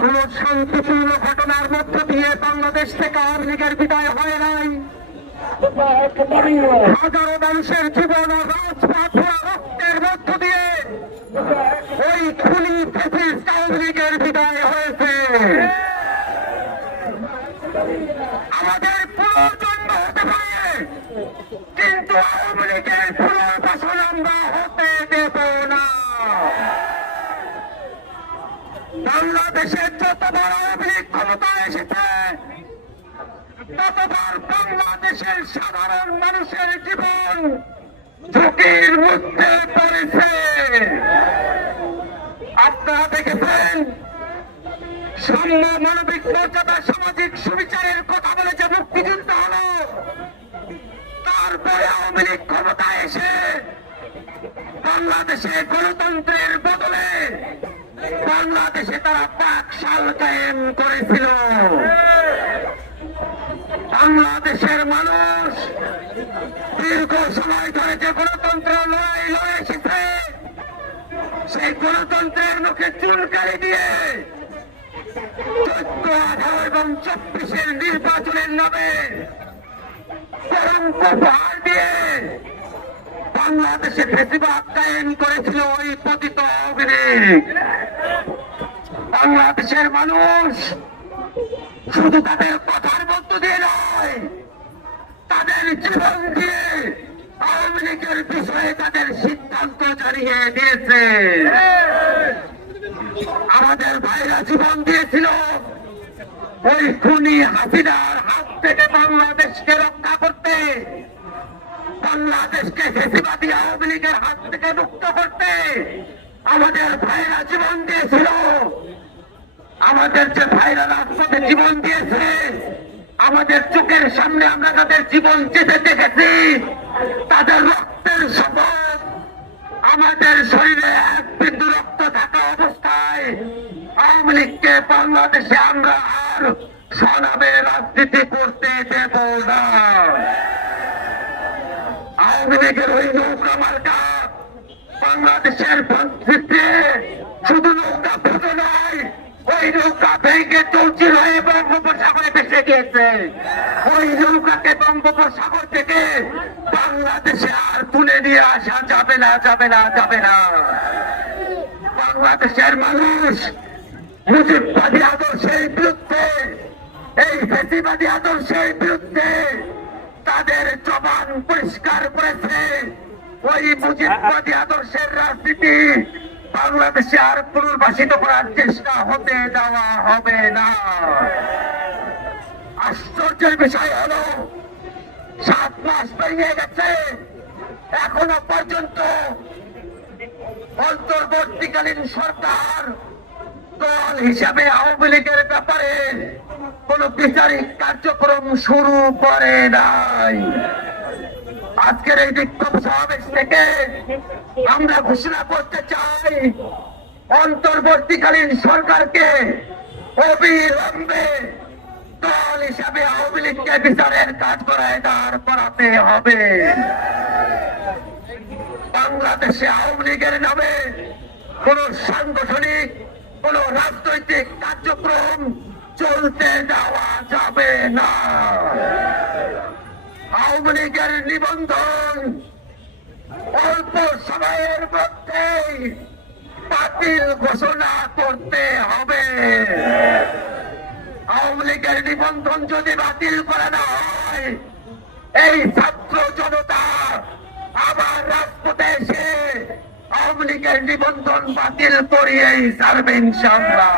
কোন শান্তিপূর্ণ ঘটনার মধ্য দিয়ে বাংলাদেশ থেকে আওয়ামী বিদায় হয় নাই হাজারো মধ্য দিয়ে ওই খুনি ফেসিস্ট আওয়ামী বিদায় হয়েছে আমাদের হতে পারে। কিন্তু আওয়ামী লীগের পুনর্বাসন আমরা হতে দেব না বাংলাদেশের যতবার আওয়ামী লীগ এসেছে। ততবার বাংলাদেশের সাধারণ মানুষের জীবন ঝুঁকির মধ্যে পড়েছে। আপনারা দেখেছেন, সাম্য মানবিক মর্যাদা সামাজিক সুবিচারের কথা বলে যে মুক্তিযুদ্ধ হলো, তারপরে আওয়ামী লীগ ক্ষমতায় এসে বাংলাদেশে গণতন্ত্রের বদলে বাংলাদেশে তারা পাক সাল কায়েম করেছিল। বাংলাদেশের মানুষ দীর্ঘ সময় ধরে যে গণতন্ত্র লড়াই লড়ে এসেছে, সেই গণতন্ত্রের মুখে চুলকারি দিয়ে চোদ্দ, আঠারো এবং চব্বিশের নির্বাচনের নামে দিয়ে বাংলাদেশে বেশিরভাগ কায়েম করেছিল ওই পতিত অভিনীত বাংলাদেশের মানুষ শুধু তাদের কথার মধ্য দিয়ে নয়, তাদের জীবন দিয়ে আওয়ামী লীগের বিষয়ে তাদের সিদ্ধান্ত জানিয়ে দিয়েছে। আমাদের ভাইরা জীবন দিয়েছিল ওই খুনি হাসিনার হাত থেকে বাংলাদেশকে রক্ষা করতে, বাংলাদেশকে ফেসিবাদী আওয়ামী লীগের হাত থেকে মুক্ত করতে। আমাদের ভাইরা জীবন দিয়েছিল আমাদের যে ভাইরা রাজপথে জীবন দিয়েছে, আমাদের চোখের সামনে আমরা তাদের জীবন যেতে দেখেছি। তাদের রক্তের শপথ, আমাদের শরীরে এক বিন্দু রক্ত থাকা অবস্থায় আওয়ামী লীগকে বাংলাদেশে আমরা আর সনাবে রাজনীতি করতে দেব না। আওয়ামী লীগের ওই নৌকা মার্কা বাংলাদেশের নয় ওই নৌকা ভেঙে চলছিল হয়ে বঙ্গোপসাগরে ভেসে গিয়েছে। ওই নৌকাকে বঙ্গোপসাগর থেকে বাংলাদেশে আর তুলে নিয়ে আসা যাবে না যাবে না যাবে না। বাংলাদেশের মানুষ মুজিববাদী আদর্শের বিরুদ্ধে, এই ফেসিবাদী আদর্শের বিরুদ্ধে তাদের জবান পরিষ্কার করেছে। ওই মুজিববাদী আদর্শের রাজনীতি বাংলাদেশে আর পুনর্বাসিত করার চেষ্টা হতে দেওয়া হবে না। আশ্চর্যের বিষয় হলো, সাত মাস পেরিয়ে গেছে, এখনও পর্যন্ত অন্তর্বর্তীকালীন সরকার দল হিসাবে আওয়ামী লীগের ব্যাপারে কোন বিচারিক কার্যক্রম শুরু করে নাই। আজকের এই বিক্ষোভ সমাবেশ থেকে আমরা ঘোষণা করতে চাই, অন্তর্বর্তীকালীন সরকারকে অবিলম্বে দল হিসাবে আওয়ামী লীগকে বিচারের কাজ করায় দাঁড় করাতে হবে। বাংলাদেশে আওয়ামী লীগের নামে কোন সাংগঠনিক, কোন রাজনৈতিক কার্যক্রম চলতে দেওয়া যাবে না। আওয়ামী লীগের নিবন্ধন অল্প সময়ের মধ্যেই বাতিল ঘোষণা করতে হবে। আওয়ামী লীগের নিবন্ধন যদি বাতিল করা না হয়, এই ছাত্র জনতা আবার রাজপথে এসে আওয়ামী লীগের নিবন্ধন বাতিল করিয়েই ছাড়বে ইনশাল্লাহ